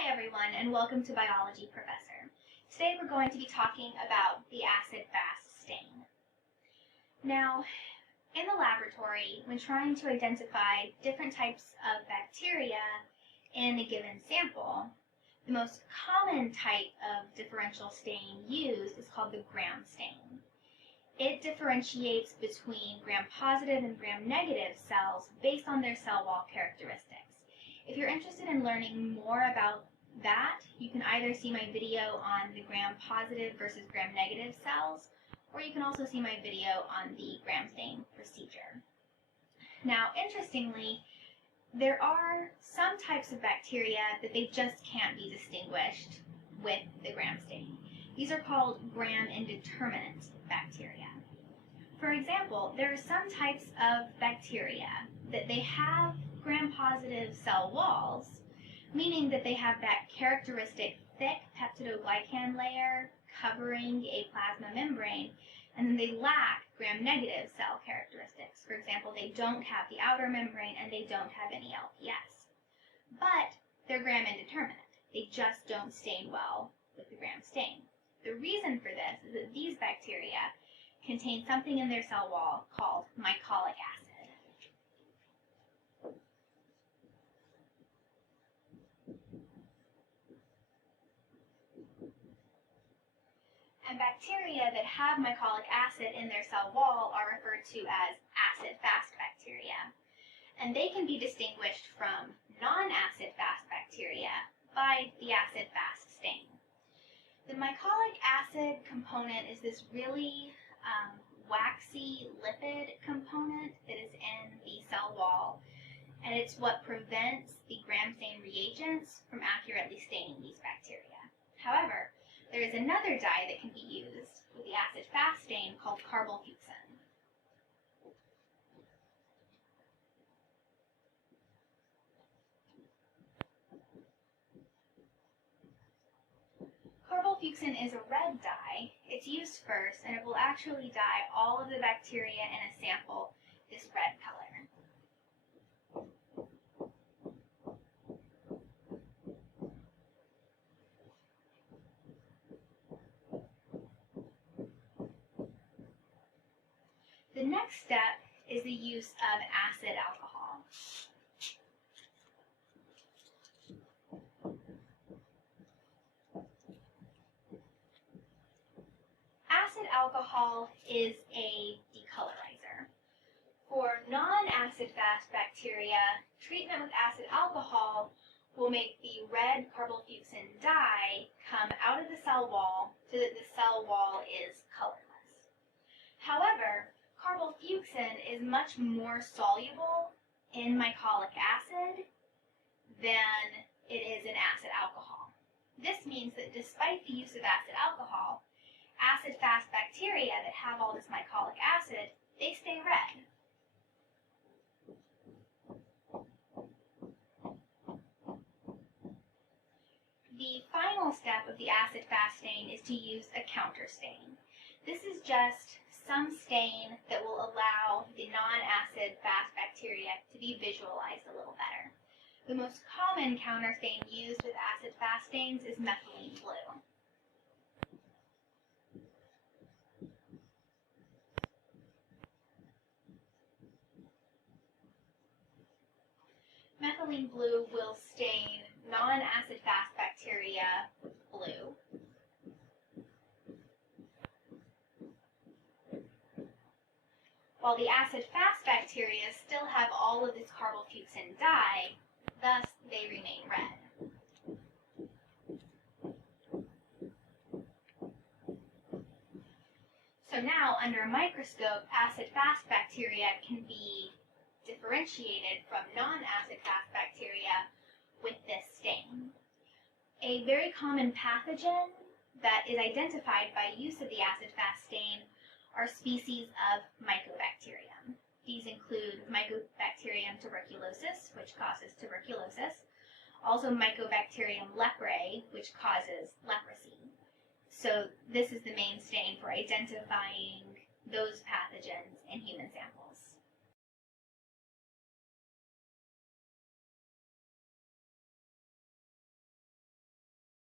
Hi everyone, and welcome to Biology Professor. Today we're going to be talking about the acid-fast stain. Now, in the laboratory, when trying to identify different types of bacteria in a given sample, the most common type of differential stain used is called the gram stain. It differentiates between gram-positive and gram-negative cells based on their cell wall characteristics. If you're interested in learning more about that, you can either see my video on the gram-positive versus gram-negative cells, or you can also see my video on the gram stain procedure. Now, interestingly, there are some types of bacteria that they just can't be distinguished with the gram stain. These are called gram-indeterminate bacteria. For example, there are some types of bacteria that they have gram-positive cell walls, meaning that they have that characteristic thick peptidoglycan layer covering a plasma membrane, and then they lack gram-negative cell characteristics. For example, they don't have the outer membrane and they don't have any LPS. But they're gram-indeterminate. They just don't stain well with the gram stain. The reason for this is that these bacteria contain something in their cell wall called mycolic acid. And bacteria that have mycolic acid in their cell wall are referred to as acid-fast bacteria. And they can be distinguished from non-acid-fast bacteria by the acid-fast stain. The mycolic acid component is this really waxy lipid component that is in the cell wall, and it's what prevents the gram stain reagents from accurately staining these bacteria. However, there is another dye that can be used with the acid-fast stain called carbylfuchsin. Carbylfuchsin is a red dye. It's used first, and it will actually dye all of the bacteria in a sample this red color. The next step is the use of acid alcohol. Acid alcohol is a decolorizer. For non-acid-fast bacteria, treatment with acid alcohol will make the red carbylfuchsin dye come out of the cell wall so that the cell wall is colorless. However, carbylfuchsin is much more soluble in mycolic acid than it is in acid alcohol. This means that despite the use of acid alcohol, acid-fast bacteria that have all this mycolic acid, they stay red. The final step of the acid-fast stain is to use a counter stain. This is just some stain that will allow the non-acid-fast bacteria to be visualized a little better. The most common counter stain used with acid-fast stains is methylene blue. Methylene blue will stain non-acid-fast bacteria blue. While the acid-fast bacteria still have all of this carbylfuchsin dye, thus they remain red. So now, under a microscope, acid-fast bacteria can be differentiated from non-acid-fast bacteria with this stain. A very common pathogen that is identified by use of the acid-fast stain are species of Mycobacterium. These include Mycobacterium tuberculosis, which causes tuberculosis, also Mycobacterium leprae, which causes leprosy. So this is the main stain for identifying those pathogens in human samples.